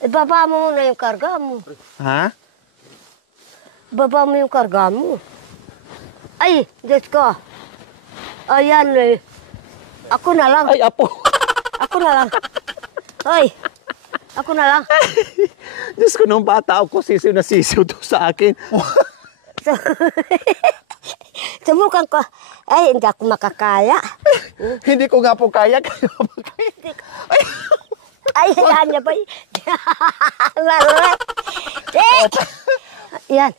Ibaba mo muna yung karga mo. Ha? Baba mo yung karga mo. Ay, Diyos ko. Ayan eh. Ako na lang. Ay, apo. Ako na lang. Ay, ako na lang. Diyos ko, nung bata ako, sisiw na sisiw to sa akin. So, subukan ko. Ay, hindi ako makakaya. Hindi ko nga po kaya. Ay, yan niya ba? Marulat. Yan.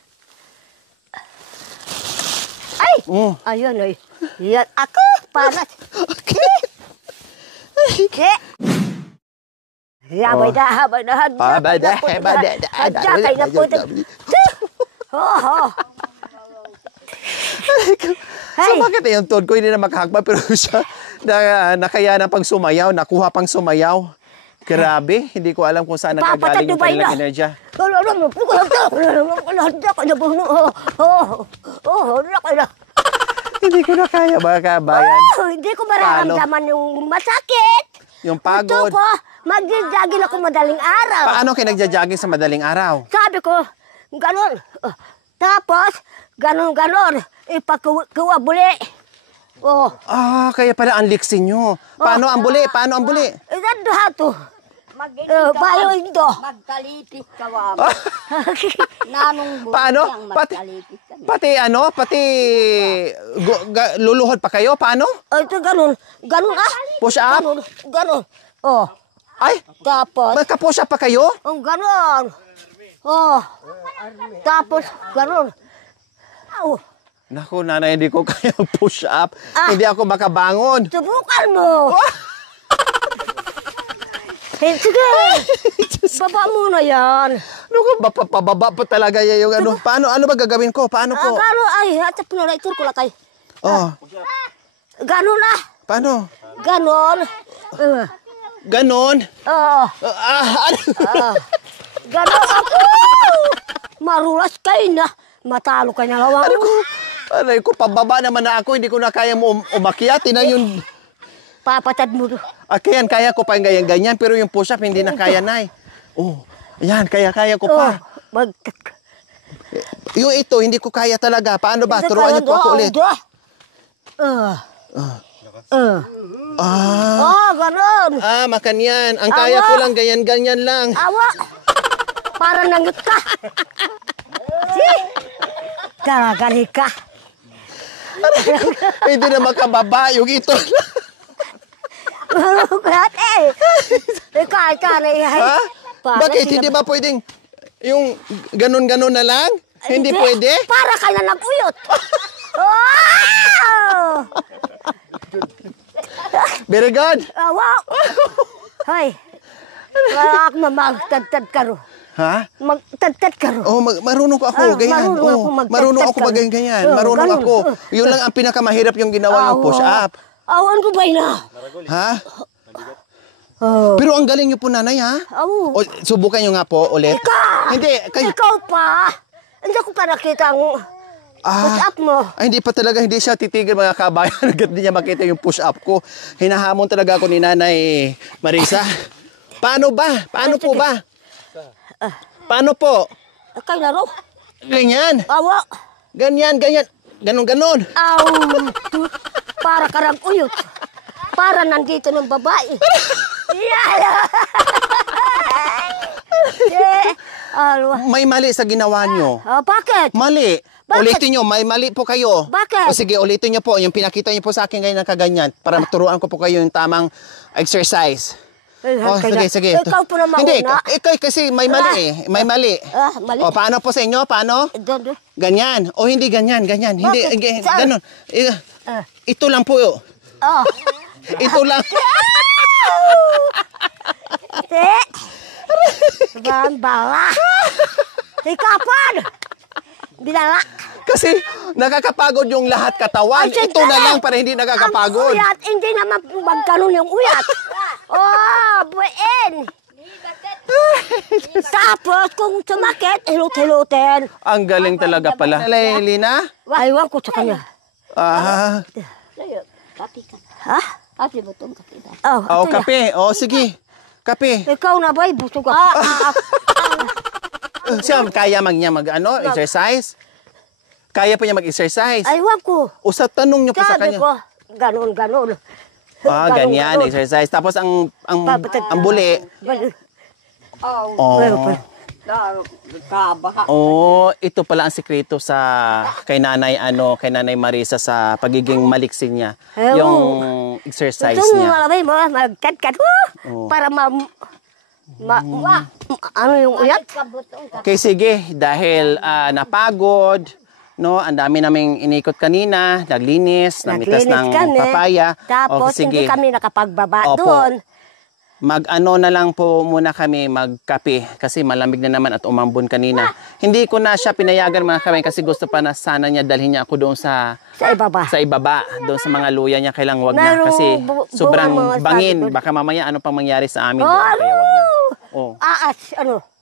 Ay! Ayun, ay. Yan. Ako, panas. Okay. Habay na, habay na. Habay na, habay na. Hadjakay na po. Oo. So bakit yung tod ko hindi na makahagpa pero siya nakaya na pang sumayaw, nakuha pang sumayaw. Grabe, hindi ko alam kung saan nagagaling yung kanilang enerhiya. Hindi ko na kaya ba kabayan? Hindi ko mararamdaman yung masakit. Yung pagod. Gusto ko, mag-jogging ako madaling araw. Paano kayo nagja-jogging sa madaling araw? Sabi ko, ganon. Tapos, ganon. Ipakuha buli. Oh. Ah, kaya pala ang liksi nyo. Paano ang buli? Paano ang buli? Ito hato. Bayo ito. Magkalipis ka wa. Nanong mo Paano? Pati luluhod pa kayo? Paano? Ito ganon. Ganon ah. Push up? Ganon. Oh. Ay, Tapos, magka-push up pa kayo? ganon. Oh. Tapos, ganon. Oh. Naku, nanay, hindi ko kaya push up. Hindi ako makabangon. Subukan mo. Sige. Baba muna yan. Naku, pababa pa talaga yan yung ano. Ano ba gagawin ko? Paano po? Ganon. Ay, atap na na. Itur ko lang kayo. Oh, Ganon ah. paano? Ganon. Ganon? Oo. Ganon ako. Marulas kayo na. Matalo ka na lawang. Aray ko, pababa naman na ako. Hindi ko na kaya mo umakyat. Na yung... Papatad mo. Kaya ko pa yung ganyan. Pero yung push-up, hindi na kaya, nay. Oh, ayan, kaya ko pa. Yung ito, hindi ko kaya talaga. Paano ba? Turuan niyo po ako ulit. Ganon. Makan yan. Ang kaya ko lang, ganyan lang. Awa. Para nangit ka. Garagali ka. Hindi na makababa yung ito. Ha? Bakit? Hindi ba pwedeng yung ganon-ganon na lang? Hindi pwede? Para ka na nag-uyot. Wow! Very good. Wow! Hoy. Wala akong magtad-tad ka ro. Ha? Magtad-tad ka ro. Oh, marunong ko ako, ganyan. Marunong ako ganyan. Marunong ako. Yun lang ang pinakamahirap yung ginawa yung push-up. Awan ko ba na? Ha? Pero ang galing niyo po, nanay, ha? O, subukan niyo nga po ulit. Hindi, Ikaw pa. Hindi ko pa nakita ang push-up mo. Ay, hindi pa talaga, hindi siya titigil mga kabayan. Agad din niya makita yung push-up ko. Hinahamon talaga ako ni Nanay Marisa. Paano ba? Paano po ba? Paano po? Kay na ro. Ganyan. Awa. Ganyan. Ganon. Para karang uyot. Para nandito ng babae. May mali sa ginawa nyo. Bakit? Mali. Bakit? Ulitin nyo, may mali po kayo. Bakit? O sige, ulitin nyo po. Yung pinakita nyo po sa akin ganyan na kaganyan. Para maturuan ko po kayo yung tamang exercise. Sige. Ikaw po na mauna. Hindi, ikaw kasi may mali eh. May mali. Mali. O, paano po sa inyo? Paano? Ganyan. O, hindi ganyan. Hindi, ganon. Ito lang po. Ito lang. Bala. Ikapan. Binalak. Kasi nakakapagod yung lahat katawan. Ito na lang para hindi nakakapagod. Ang uyat, hindi naman magkaroon yung uyat. Buin. Tapos kung sumakit, hilot-hilotin. Ang galing talaga pala. Lina? Aywan ko sa kanya. Kapi ka. Ha? Kapi mo itong kapi. Kape. Sige. Kape. Ikaw na ba'y busog ka? Siya, kaya exercise? Kaya po niya mag-exercise? Aywan ko. O sa tanong niyo po sa Sabi kanya. ko, ganon. Ganyan, exercise. Tapos ang buli. Kabaha. Ito pala ang sikreto kay Nanay Marisa sa pagiging maliksi niya. Ewan. Yung exercise Gusto mo niya. malamay mo, magkat-kat. Para ano yung uyat? Okay, sige. Dahil napagod, no? Ang dami naming inikot kanina, naglinis, namitas ng kami. papaya. Tapos Okay, sige. hindi kami nakapagbaba Opo. doon. Mag-ano na lang po muna kami, magkape. Kasi malamig na naman at umambon kanina. Hindi ko na siya pinayagan mga kamay kasi gusto pa na sana niya dalhin niya ako doon sa Ibaba. doon sa mga luya niya. Kailang wag na Merong kasi sobrang bunga mga bangin. sabi doon. Baka mamaya ano pang mangyari sa amin doon. Kaya wag na. Oh.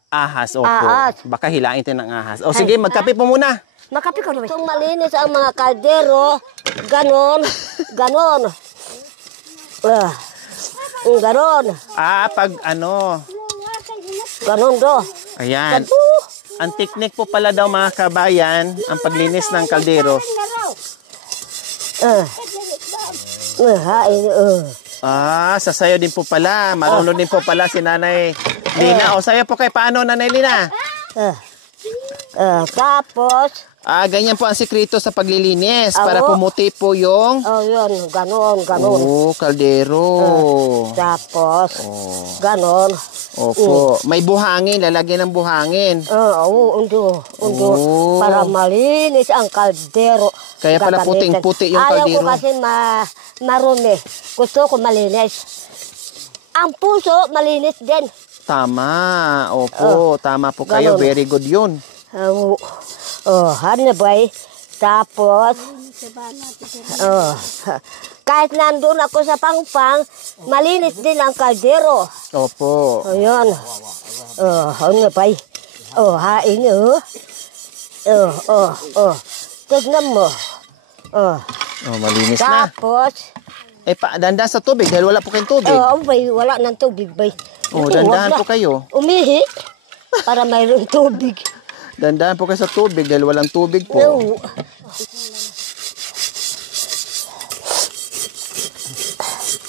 Ahas, opo. Ahas. Baka hilain tayo ng ahas. O sige, magkape po muna. Makapi ka naman. Itong malinis ang mga kaldero. Ganon. Ganon. Pag ano. Ganon do. Ayan. Ang teknik po pala daw mga kabayan, ang paglinis ng kaldero. Sasayo din po pala. Marunong din po pala si Nanay Lina. O sayo po kay paano, Nanay Lina? Tapos, Ganyan po ang sikreto sa paglilinis para pumuti po yung yun, ganon. kaldero. Tapos, ganon. Opo. May buhangin, lalagyan ng buhangin. Undo. Para malinis ang kaldero. Kaya pala puting-puti yung Ayaw kaldero. ko kasi marumi. Gusto ko malinis. Ang puso, malinis din. Tama. Opo, tama po kayo. Ganon. Very good yun. Ano ba? Tapos, kahit nandun ako sa pangpang, malinis din ang kaldero. Opo. Ayan. Ano ba? Hain. Tignan mo. Malinis na. Tapos, Dandan sa tubig dahil wala po kayong tubig. wala ng tubig, bay. Dandahan po kayo. Umihi para mayroong tubig. Dandahan po kayo sa tubig dahil walang tubig po.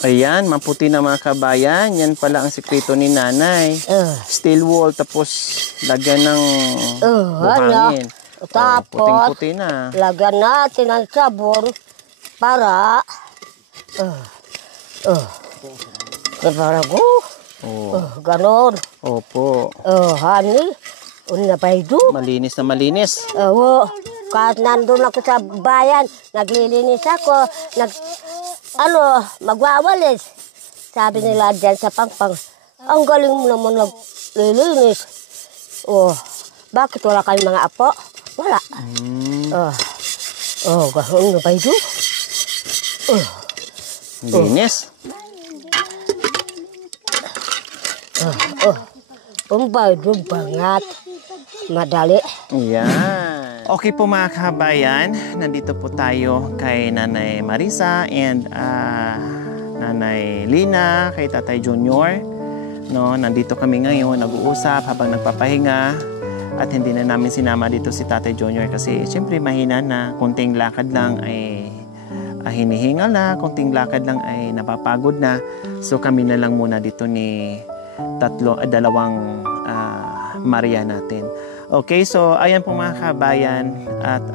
Ayan, maputi na mga kabayan. Yan pala ang sikreto ni Nanay. Steel wool, tapos lagyan ng buhangin. Tapos, puting-puti na. lagyan natin ang sabon para ganon. Opo. Honey, Malinis na malinis. kahit nandun ako sa bayan, naglilinis ako, magwawalis. Sabi nila dyan sa pangpang, ang galing mo naman naglilinis. Bakit wala kayong mga apo? Wala. Gano'n na ba ito? Linis. Bangat. Madali. Yan. Okay po mga kabayan, nandito po tayo kay Nanay Marisa and Nanay Lina, kay Tatay Junior. No, nandito kami ngayon, nag-uusap habang nagpapahinga at hindi na namin sinama dito si Tatay Junior kasi siyempre mahina na, konting lakad lang ay hinihingal na, konting lakad lang ay napapagod na. So kami na lang muna dito ni dalawang Maria natin. Okay, so ayan po mga kabayan at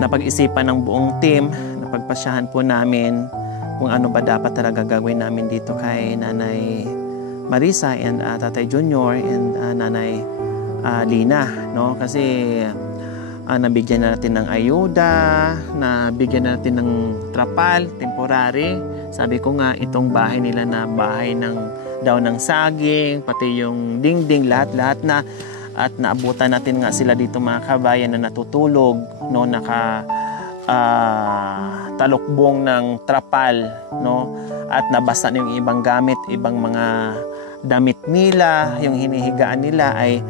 napag-isipan ng buong team, napagpasyahan po namin kung ano ba dapat talaga gagawin namin dito kay Nanay Marisa and Tatay Junior and Nanay Lina, no? Kasi nabigyan na natin ng ayuda, nabigyan na natin ng trapal, temporary. Sabi ko nga, itong bahay nila na bahay daw ng saging, pati yung dingding, lahat-lahat na. At naabutan natin nga sila dito mga kabayan na natutulog, no? Talukbong ng trapal, no? At nabasa na yung ibang gamit, ibang mga damit nila, yung hinihigaan nila ay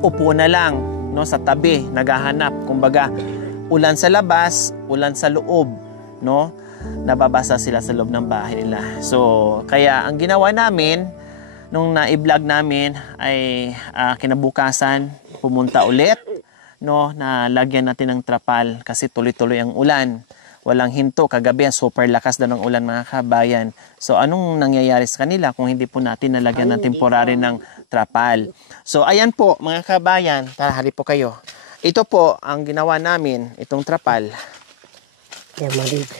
upo na lang, no, sa tabi, naghahanap, kumbaga ulan sa labas, ulan sa loob, no? nababasa sila sa loob ng bahay nila. So, kaya ang ginawa namin, nung na-vlog namin ay kinabukasan, pumunta ulit, no, na lagyan natin ng trapal kasi tuloy-tuloy ang ulan. Walang hinto, kagabi super lakas daw ng ulan mga kabayan. So anong nangyayari sa kanila kung hindi po natin nalagyan ng temporary ng trapal? So ayan po mga kabayan, tara halip po kayo. Ito po ang ginawa namin, itong trapal. Marig.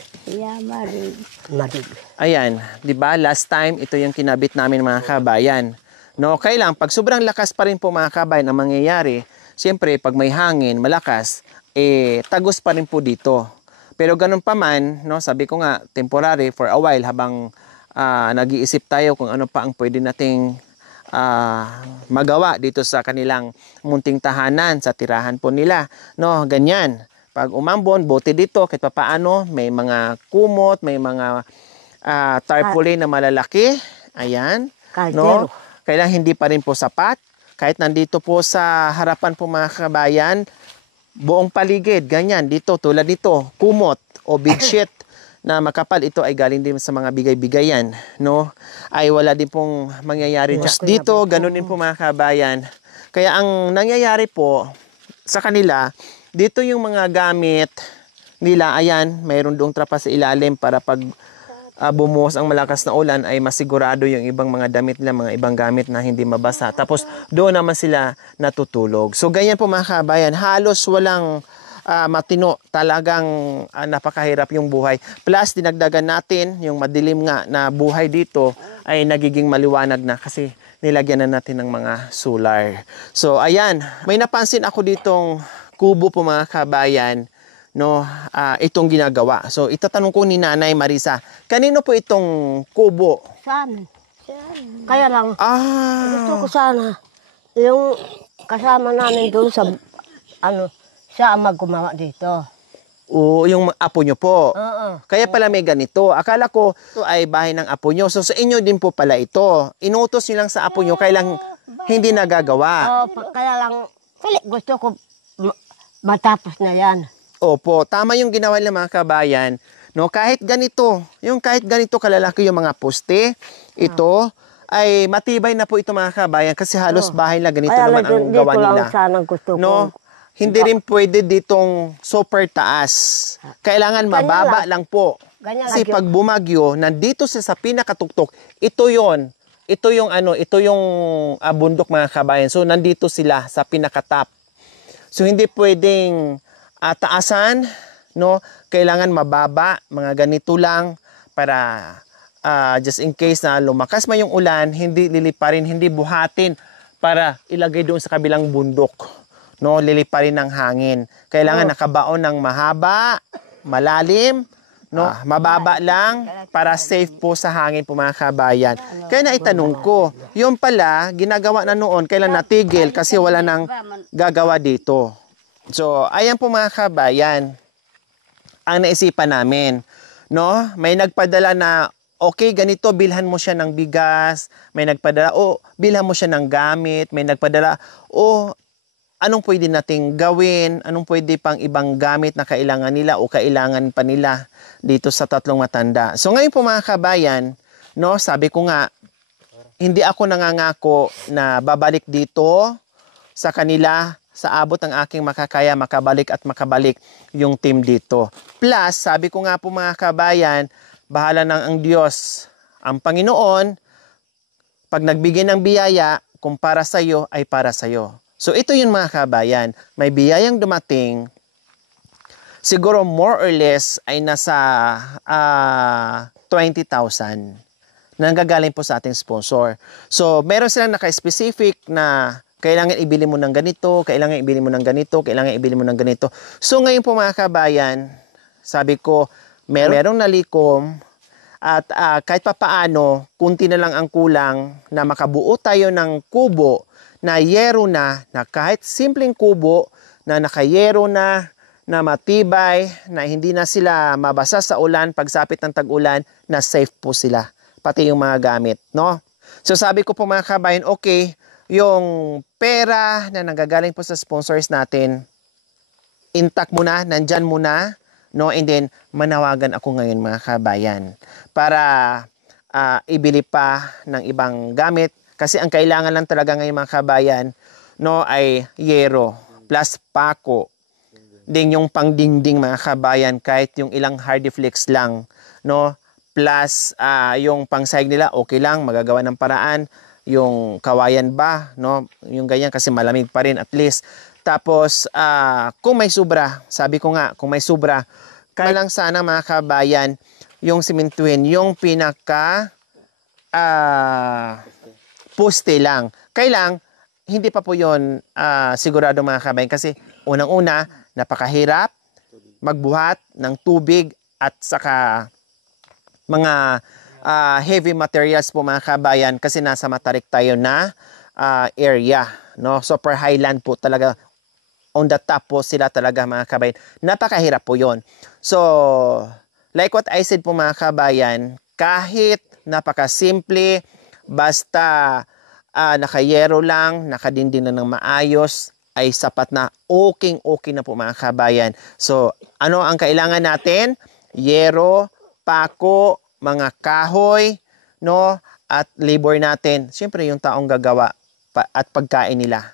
Marig. Ayan, 'di ba? Last time ito yung kinabit namin mga kabayan. No, kailang pag sobrang lakas pa rin po mga kabayan ang mangyayari, siyempre pag may hangin, malakas, tagos pa rin po dito. Pero ganun pa man, no, sabi ko nga, temporary for a while habang nag-iisip tayo kung ano pa ang pwede nating magawa dito sa kanilang munting tahanan, sa tirahan po nila. No, ganyan. Pag umambon, bote dito, kahit papaano, may mga kumot, may mga tarpaulin na malalaki. Ayan. No? Kailangan hindi pa rin po sapat. Kahit nandito po sa harapan po mga kabayan, buong paligid, ganyan, dito, tulad nito, kumot o bedsheet na makapal, ito ay galing din sa mga bigay-bigayan, no? Ay wala din pong mangyayari just dito, ganun din po mga kabayan. Kaya ang nangyayari po sa kanila, dito yung mga gamit nila, ayan, mayroon doong trapa sa ilalim para pag bumuhos ang malakas na ulan ay masigurado yung ibang mga damit nila, mga ibang gamit na hindi mabasa. Tapos doon naman sila natutulog. So ganyan po mga kabayan, halos walang matino, talagang napakahirap yung buhay. Plus dinagdagan natin yung madilim nga na buhay dito ay nagiging maliwanag na kasi nilagyan na natin ng mga solar. So ayan, may napansin ako ditong kubo po mga kabayan, no, itong ginagawa. So itatanong ko ni Nanay Marisa, kanino po itong kubo? Saan? Kaya lang, gusto ko sana yung kasama namin doon sa, siya ang maggumawa dito. Oo, yung apo nyo po. Oo. Kaya pala may ganito. Akala ko ito ay bahay ng apo nyo. So sa inyo din po pala ito. Inutos nyo lang sa apo nyo, kailang hindi nagagawa. Kaya lang, gusto ko matapos na yan. Opo, tama yung ginawa nila mga kabayan. No, kahit ganito kalalaki yung mga poste, ito ay matibay na po ito mga kabayan kasi halos bahay na ganito naman ang gawa nila. Dito lang sana gusto ko. No, hindi rin pwede ditong super taas. Kailangan mababa lang po. Kasi pag bumagyo, nandito sa pinakatuktok, ito yung bundok mga kabayan. So nandito sila sa pinakatap. So hindi pwedeng taasan, no? Kailangan mababa, mga ganito lang para just in case na lumakas man yung ulan, hindi liliparin, hindi buhatin para ilagay doon sa kabilang bundok, no? Liliparin ng hangin. Kailangan nakabaon ng mahaba, malalim, no? Mababa lang para safe po sa hangin po mga kabayan. Kaya naitanong ko, yung pala ginagawa na noon, kailan natigil kasi wala nang gagawa dito. So, ayan po mga kabayan, ang naisipan namin, no? May nagpadala na, okay, ganito, bilhan mo siya ng bigas. May nagpadala, bilhan mo siya ng gamit. May nagpadala, anong pwede nating gawin? Anong pwede pang ibang gamit na kailangan nila o kailangan pa nila dito sa tatlong matanda? So, ngayon po mga kabayan, no, sabi ko nga, hindi ako nangangako na babalik dito sa kanila sa abot ng aking makakaya, makabalik at makabalik yung team dito. Plus, sabi ko nga po mga kabayan, bahala nang ang Diyos, ang Panginoon, pag nagbigay ng biyaya, kung para sa'yo, ay para sa'yo. So ito yun mga kabayan, may biyayang dumating, siguro more or less ay nasa 20,000 na nanggagaling po sa ating sponsor. So meron silang naka-specific na kailangan ibili mo ng ganito, kailangan ibili mo ng ganito, kailangan ibili mo ng ganito. So ngayon po mga kabayan, sabi ko, merong nalikom at kahit papaano, kunti na lang ang kulang na makabuo tayo ng kubo na yero na kahit simpleng kubo na nakayero na matibay, na hindi na sila mabasa sa ulan, pagsapit ng tag-ulan, na safe po sila, pati yung mga gamit, no? So sabi ko po mga kabayan, okay, yung pera na nanggagaling po sa sponsors natin, intact muna, nandyan muna, no? And then manawagan ako ngayon mga kabayan para ibili pa ng ibang gamit kasi ang kailangan lang talaga ngayon mga kabayan, no, ay yero plus pako. Din yung pangdingding mga kabayan kahit yung ilang hardiflex lang, no? Plus yung pangsahig nila okay lang, magagawa ng paraan. Yung kawayan ba, no? Yung ganyan kasi malamig pa rin at least. Tapos kung may sobra, sabi ko nga, kung may sobra, kaya lang sana mga kabayan yung simentuhin, yung pinaka poste lang. Kailang hindi pa po yun sigurado mga kabayan kasi unang-una, napakahirap magbuhat ng tubig at saka mga heavy materials po mga kabayan kasi nasa Matarik tayo na area, no? Super highland po talaga, on the top po sila talaga mga kabayan. Napakahirap po yon. So, like what I said po mga kabayan, kahit napakasimple, basta nakayero lang, nakadindin na ng maayos, ay sapat na, okay na po mga kabayan. So, ano ang kailangan natin? Yero, pako, mga kahoy, no? At labor natin. Siyempre, yung taong gagawa at pagkain nila.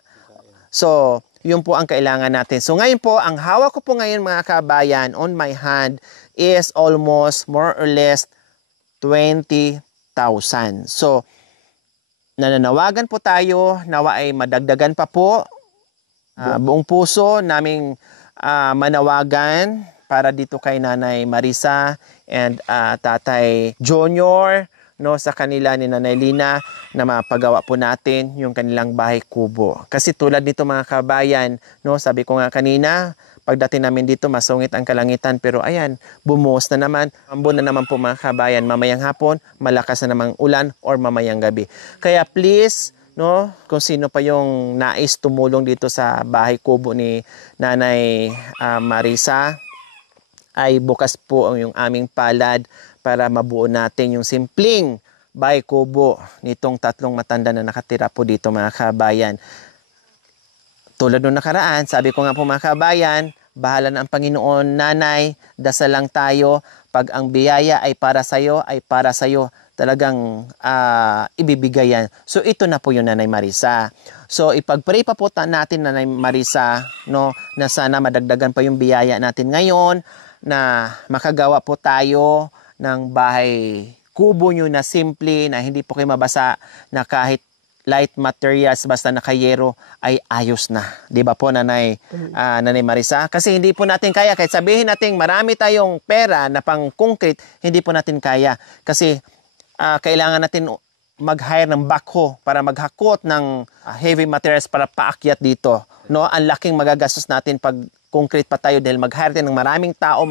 So, yun po ang kailangan natin. So, ngayon po, ang hawak ko po ngayon mga kabayan on my hand is almost more or less 20,000. So, nananawagan po tayo, nawa ay madagdagan pa po. Buong puso naming manawagan para dito kay Nanay Marisa and Tatay Junior, no, sa kanila ni Nanay Lina na mapagawa po natin yung kanilang bahay kubo. Kasi tulad nito mga kabayan, no, sabi ko nga kanina, pagdating namin dito masungit ang kalangitan pero ayan, bumuhos na naman, ambon na naman po mga kabayan, mamayang hapon, malakas na namang ulan or mamayang gabi. Kaya please, no, kung sino pa yung nais tumulong dito sa bahay kubo ni Nanay Marisa, ay bukas po yung aming palad para mabuo natin yung simpleng bahay kubo nitong tatlong matanda na nakatira po dito mga kabayan. Tulad nung nakaraan, sabi ko nga po mga kabayan, bahala na ang Panginoon, nanay, dasal lang tayo, pag ang biyaya ay para sa'yo, talagang ibibigay yan. So ito na po yung Nanay Marisa. So ipag-pray pa po natin Nanay Marisa, no, na sana madagdagan pa yung biyaya natin ngayon, na makagawa po tayo ng bahay kubo nyo na simple, na hindi po kayo mabasa, na kahit light materials basta nakayero ay ayos na. 'Di ba po Nanay Nanay Marisa? Kasi hindi po natin kaya kahit sabihin natin marami tayong pera na pang concrete, hindi po natin kaya kasi kailangan natin mag-hire ng backhoe para maghakot ng heavy materials para paakyat dito, no? Ang laking magagastos natin pag concrete pa tayo dahil mag-hire din ng maraming tao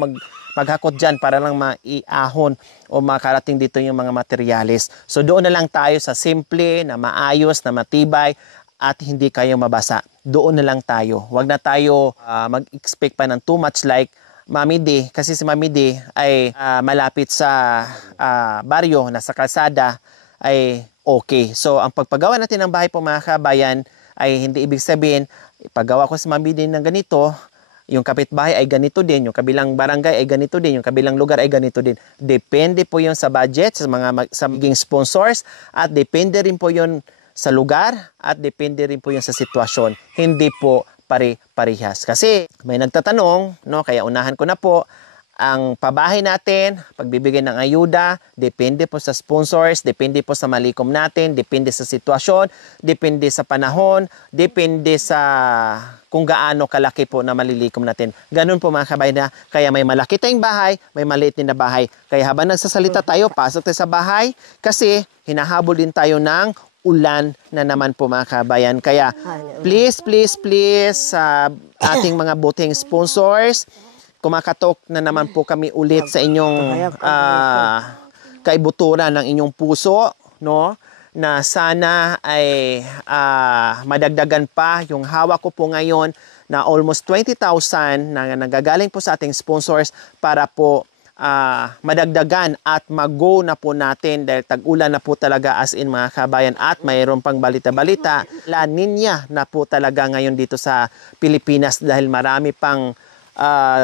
maghakot dyan para lang maiahon o makarating dito yung mga materyales. So doon na lang tayo sa simple, na maayos, na matibay at hindi kayo mabasa. Doon na lang tayo. Huwag na tayo mag-expect pa ng too much like Mami D, kasi si Mami D ay malapit sa baryo, nasa kalsada, ay okay. So ang pagpagawa natin ng bahay po mga kabayan ay hindi ibig sabihin, paggawa ko si Mami D ng ganito, yung kapitbahay ay ganito din, yung kabilang barangay ay ganito din, yung kabilang lugar ay ganito din. Depende po yun sa budget, sa maging sponsors, at depende rin po yun sa lugar, at depende rin po yun sa sitwasyon. Hindi po pare-parehas. Kasi may nagtatanong, no, kaya unahan ko na po, ang pabahay natin, pagbibigay ng ayuda, depende po sa sponsors, depende po sa malikom natin, depende sa sitwasyon, depende sa panahon, depende sa kung gaano kalaki po na malilikom natin. Ganun po mga kabayan na, kaya may malaki tayong bahay, may maliit din na bahay. Kaya habang nagsasalita tayo, pasok tayo sa bahay, kasi hinahabol din tayo ng ulan na naman po mga kabayan. Kaya please, sa ating mga buting sponsors, kumakatok na naman po kami ulit sa inyong kaibuturan ng inyong puso, no? Na sana ay madagdagan pa yung hawak ko po ngayon na almost 20,000 na nagagaling po sa ating sponsors para po madagdagan at mag-go na po natin dahil tag-ulan na po talaga as in mga kabayan at mayroon pang balita-balita. La Nina na po talaga ngayon dito sa Pilipinas dahil marami pang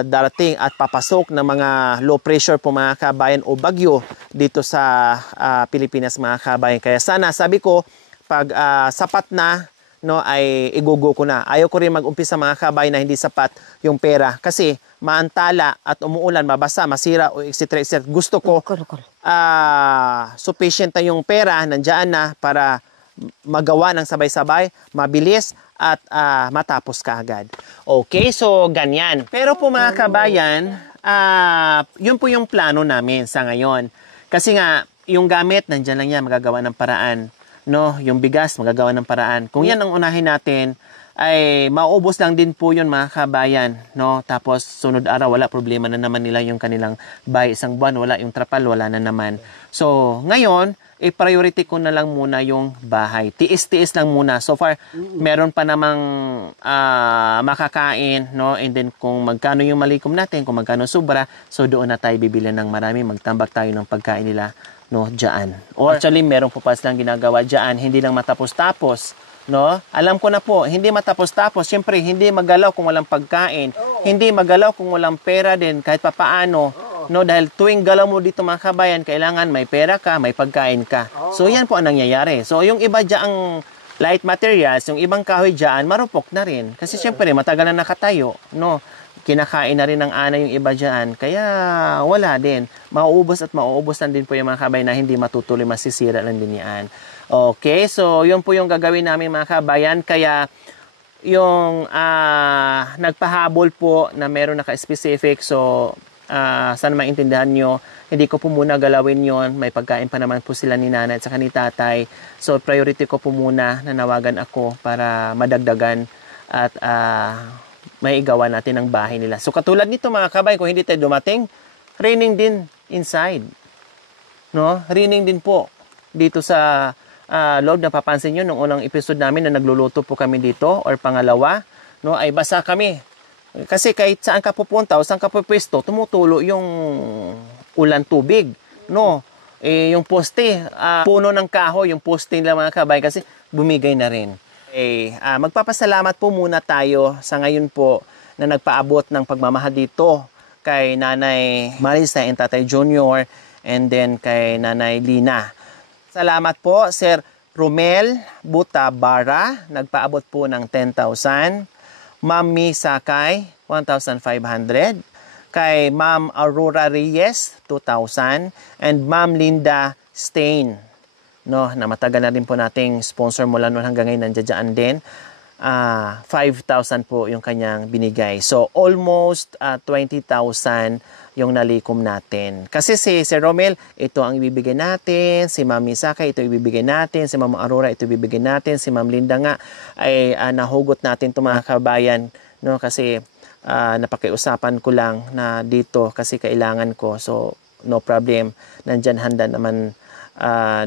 darating at papasok ng mga low pressure po mga kabayan o bagyo dito sa Pilipinas mga kabayan. Kaya sana sabi ko pag sapat na no ay igugo ko na. Ayaw ko rin mag-umpisa mga kabayan na hindi sapat yung pera kasi maantala at umuulan, mabasa, masira o etc. etc. Gusto ko sufficient na yung pera nandiyan na para magawa ng sabay-sabay, mabilis at matapos kaagad. Okay, so ganyan. Pero po mga kabayan, yun po yung plano namin sa ngayon. Kasi nga, yung gamit, nandyan lang yan, magagawa ng paraan. No? Yung bigas, magagawa ng paraan. Kung yan ang unahin natin, ay mauubos lang din po yun mga kabayan. No? Tapos sunod araw, wala problema na naman nila yung kanilang bahay. Isang buwan, wala yung trapal, wala na naman. So, ngayon, i-priority ko na lang muna yung bahay. Tiis-tiis lang muna. So far, meron pa namang makakain, no? And then, kung magkano yung malikom natin, kung magkano sobra, so doon na tayo bibili ng marami. Magtambak tayo ng pagkain nila, no? Diyan. Or actually, meron po pa silang ginagawa diyan. Hindi lang matapos-tapos, no? Alam ko na po, hindi matapos-tapos. Siyempre, hindi magalaw kung walang pagkain. Hindi magalaw kung walang pera din, kahit papaano. No, dahil tuwing galaw mo dito mga kabayan, kailangan may pera ka, may pagkain ka. So yan po ang nangyayari. So yung iba diyaang light materials, yung ibang kahoy diyan, marupok na rin. Kasi syempre matagal na nakatayo, no. Kinakain na rin ng ana yung iba diyan. Kaya wala din. Mauubos at mauubos lang din po yung mga kabayan na hindi matutuloy, masisira lang din yan. Okay, so yun po yung gagawin namin mga kabayan. Kaya yung nagpahabol po na meron naka-specific, so sana maintindihan nyo, hindi ko po muna galawin yon. May pagkain pa naman po sila ni nanay at saka ni tatay. So priority ko po muna na nawagan ako para madagdagan at may igawa natin ang bahay nila. So katulad nito mga kabay, kung hindi tayo dumating, raining din inside. No? Raining din po dito sa loob. Napapansin nyo nung unang episode namin na nagluluto po kami dito or pangalawa, no, ay basa kami. Kasi kahit saan ka pupunta o saan ka pupwesto, tumutulo yung ulan tubig, no? Yung poste, puno ng kahoy, yung poste nila mga kabay, kasi bumigay na rin. Magpapasalamat po muna tayo sa ngayon po na nagpaabot ng pagmamahal dito kay Nanay Marisa and Tatay Junior and then kay Nanay Lina. Salamat po, Sir Romel Butabara, nagpaabot po ng 10,000. Ma'am Mi Sakay, 1,500. Kay Ma'am Aurora Reyes, 2,000. And Ma'am Linda Stain, no, na matagal na rin po nating sponsor mula noon hanggang ngayon, nandiyan din. 5,000 po yung kanyang binigay. So, almost 20,000 yung nalikom natin. Kasi si Sir Romel, ito ang ibibigay natin. Si Ma'am Misaka, ito ibibigay natin. Si Ma'am Aurora, ito ibibigay natin. Si Ma'am Linda nga, ay nahugot natin ito mga kabayan. No? Kasi napakiusapan ko lang na dito kasi kailangan ko. So, no problem. Nandyan handa naman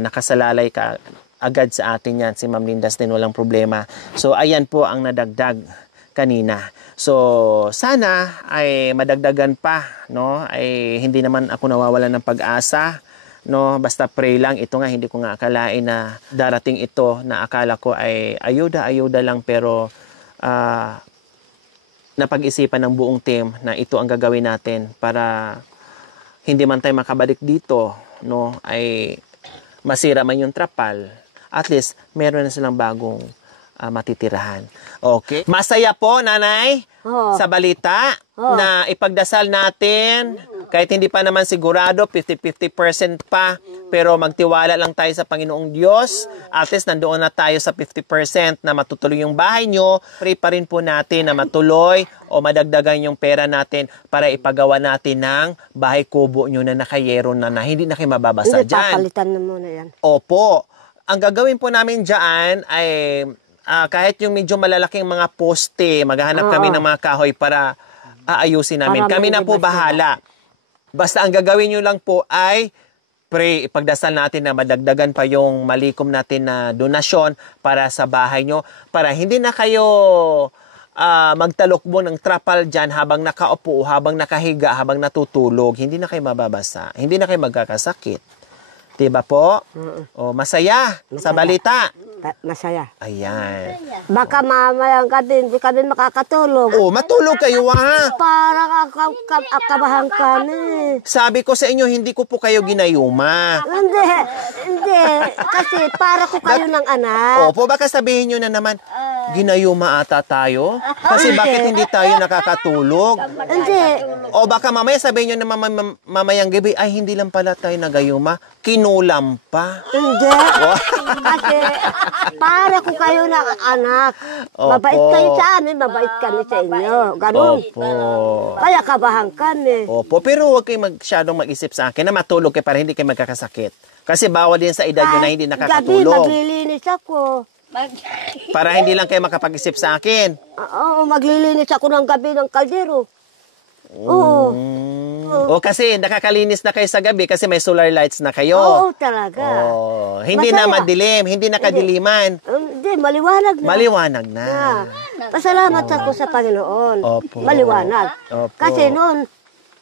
nakasalalay ka agad sa atin yan. Si Ma'am Linda din, walang problema. So, ayan po ang nadagdag kanina. So, sana ay madagdagan pa, no? Ay hindi naman ako nawawalan ng pag-asa, no? Basta pray lang. Ito nga, hindi ko nga akalain na darating ito na akala ko ay ayuda lang, pero napag-isipan ng buong team na ito ang gagawin natin para hindi man tayo makabalik dito, no? Ay masira man yung trapal. At least, meron na silang bagong matitirahan. Okay. Masaya po, Nanay, sa balita na ipagdasal natin. Kahit hindi pa naman sigurado, 50-50% pa. Pero magtiwala lang tayo sa Panginoong Diyos. At least nandoon na tayo sa 50% na matutuloy yung bahay nyo. Pray pa rin po natin na matuloy o madagdagan yung pera natin para ipagawa natin ng bahay kubo nyo na nakayero na hindi na kayo mababasa Hindi, dyan. papalitan na muna yan. Opo. Ang gagawin po namin dyan ay kahit yung medyo malalaking mga poste, maghahanap kami ng mga kahoy para aayusin namin. Para Kami na po bahala. Basta ang gagawin nyo lang po ay pray, ipagdasal natin na madagdagan pa yung malikom natin na donasyon para sa bahay nyo. Para hindi na kayo magtalokbo ng trapal dyan habang nakaupo, habang nakahiga, habang natutulog. Hindi na kayo mababasa. Hindi na kayo magkakasakit. Diba po? O, masaya sa balita. masaya. Ayan. Baka mamayang gabi, hindi kami makakatulog. Oh, matulog kayo ha. Para akabahan kami. Sabi ko sa inyo, hindi ko po kayo ginayuma. Hindi. Kasi para ko kayo ng anak. Opo, baka sabihin nyo na naman, ginayuma ata tayo? Kasi bakit hindi tayo nakakatulog? Hindi. O baka mamaya sabihin nyo na mamayang gabi, ay hindi lang pala tayo nagayuma, kinulam pa. Hindi. Kasi para ko kayo ng anak. Opo. Mabait kayo sa amin, mabait kami sa inyo. Ganun. Opo. Kaya kabahan kami. Opo, pero huwag kayo masyadong mag-isip sa akin na matulog kayo para hindi kayo magkakasakit. Kasi bawal din sa edad nyo na hindi Gabi, nakakatulog. maglilinis ako. Para hindi lang kayo makapag-isip sa akin. Oo, maglilinis ako ng gabi ng kaldero. Oo. O kasi nakakalinis na kayo sa gabi kasi may solar lights na kayo. Oo, talaga. Oh, hindi na Masaya. madilim, hindi na kadiliman. Hindi, maliwanag na. Maliwanag na. Pasalamat ako sa Panginoon. Opo. Maliwanag. Opo. Kasi noon,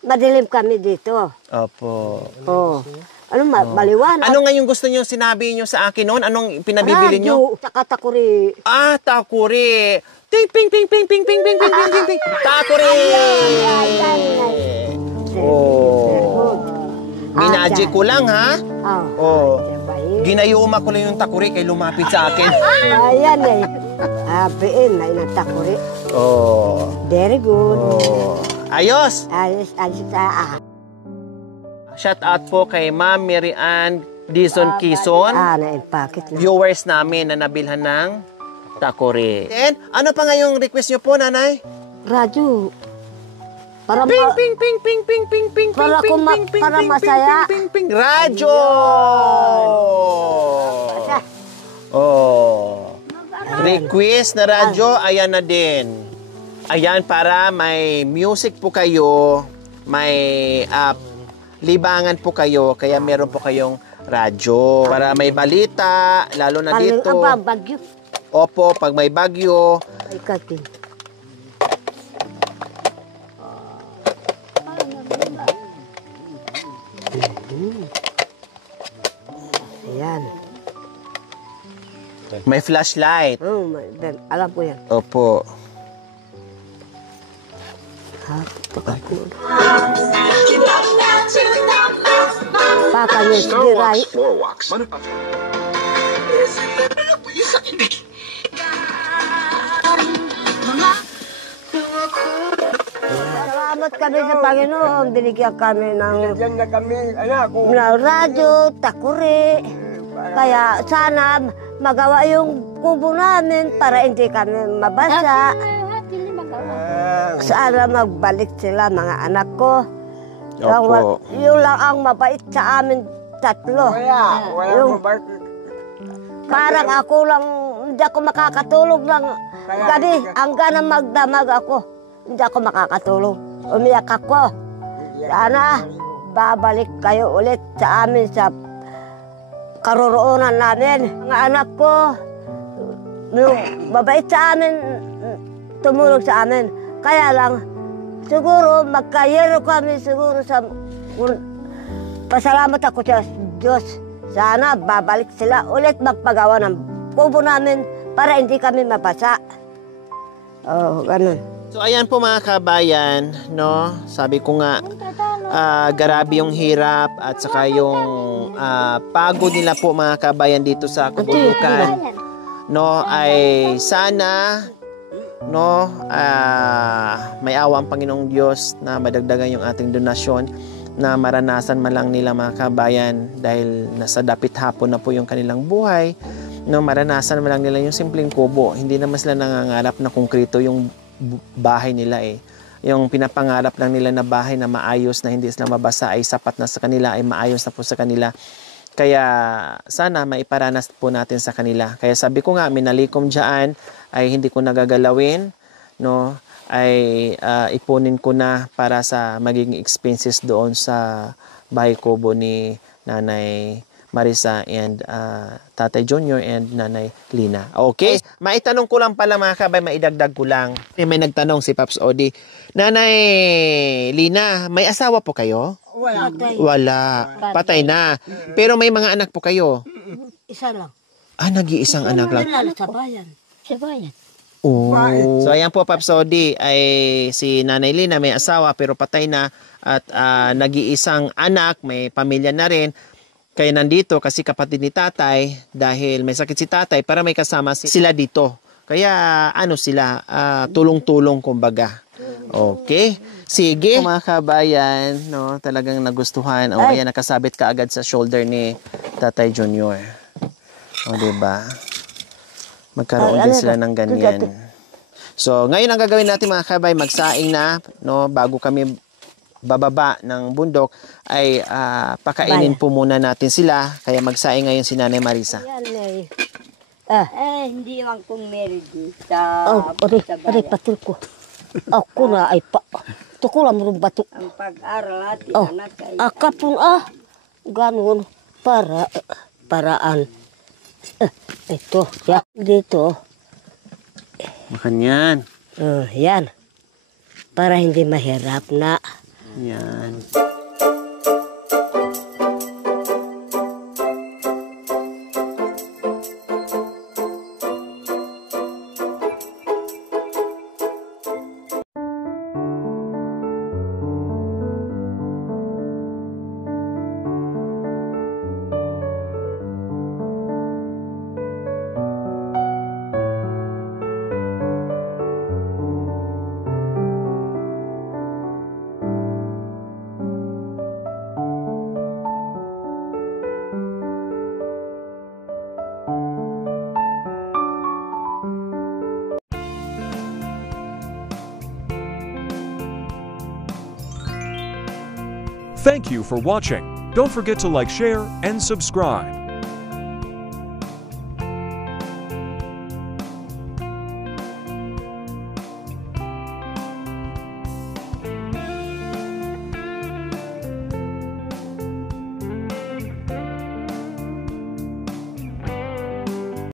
madilim kami dito. Opo. Oh. Maliwanag. Ano nga yung gusto nyo sinabi nyo sa akin noon? Anong pinabibili nyo? Radyo, saka takuri. Ah, takuri. Ting, ping, ping, ping, ping, ping, ping, ping, ping, ping, ping. Takuri. Oh. Minaji ko lang, ha? Oh. Ginayuma ko lang yung takuri kay lumapit sa akin. Ayan eh. Habiin na inang takuri. Oh. Very good. Oh. Ayos. Ayos sa Shout out po kay Ma'am Mary Ann Dizon Quezon. na-impakit na. Viewers namin na nabilhan ng takuri. And ano pa nga yung request nyo po, nanay? Radyo. Para Ping, ping, ping, ping, ping, ping, ping, Para ping, kuma- ping, ping, para ping, masaya. ping, ping, ping, ping. Radyo! Oh. Request na radyo, ayan na din. Ayan, para may music po kayo, may libangan po kayo, kaya meron po kayong radyo. Para may balita, lalo na dito. Ang bagyo. Opo, pag may bagyo. Ay, kating. Ayan. May flashlight. Alam ko yan. Opo. Pakanya sigiray. Salamat kami sa Panginoon. Binigyan kami ng radyo, takuri. Kaya sana magawa yung kubo namin para hindi kami mabasa. Sana magbalik sila mga anak ko. Opo. Yun lang ang mabait sa amin tatlo. Yung, parang ako lang, hindi ako makakatulog ng gabi. Hanggang na magdamag ako, hindi ako makakatulog. Umiyak ako. Sana babalik kayo ulit sa amin sa karoroonan namin. Mga anak ko, yung mabait sa amin, tumulog sa amin. Kaya lang, siguro magkayero kami siguro sa... Pasalamat ako sa Diyos. Sana babalik sila ulit magpagawa ng kubo namin para hindi kami mabasa. Oh, ganun. So ayan po mga kabayan, no? Sabi ko nga, grabe yung hirap at saka yung pagod nila po mga kabayan dito sa kabundukan. No, ay sana no, may awa ang Panginoong Diyos na madagdagan yung ating donasyon na maranasan man lang nila mga kabayan dahil nasa dapit hapon na po yung kanilang buhay, no, maranasan man lang nila yung simpleng kubo. Hindi naman sila nangangarap na konkreto yung bahay nila eh. Yung pinapangarap lang nila na bahay na maayos, na hindi sila mabasa, ay sapat na sa kanila, ay maayos na po sa kanila. Kaya sana maiparanas po natin sa kanila. Kaya sabi ko nga, minalikom dyan ay hindi ko nagagalawin, no, ay ipunin ko na para sa magiging expenses doon sa bahay kubo ni Nanay Marisa and Tatay Junior and Nanay Lina. Okay? Maitanong ko lang pala mga kabay, maidagdag ko lang. May nagtanong si Paps Odi, Nanay Lina, may asawa po kayo? Wala. Wala. Patay na. Pero may mga anak po kayo? Isa lang. nag-iisang anak lang. Sa bayan. Sa bayan. Oh. So ayan po, Paps Odi, ay si Nanay Lina may asawa pero patay na at nag-iisang anak, may pamilya na rin. Kaya nandito kasi kapatid ni tatay dahil may sakit si tatay para may kasama sila dito. Kaya sila, tulong-tulong kumbaga. Okay. Sige. Mga kabayan, no, talagang nagustuhan. O ayan, nakasabit ka agad sa shoulder ni Tatay Junior. O, diba? Magkaroon din sila ng ganyan. So, ngayon ang gagawin natin mga kabay, magsaing na, no, bago kami bababa ng bundok, ay pakainin po muna natin sila. Kaya magsaing ngayon si Nanay Marisa. Hindi lang kong meron dito. Aray, patil ko. Ako na ay pa. Tukulam rin bato. Ang pag-aral natin, anak ay... Akapun ganun. Paraan. Ito, ya, dito. Makan yan. Yan. Para hindi mahirap na. Yan. Thank you for watching. Don't forget to like, share, and subscribe.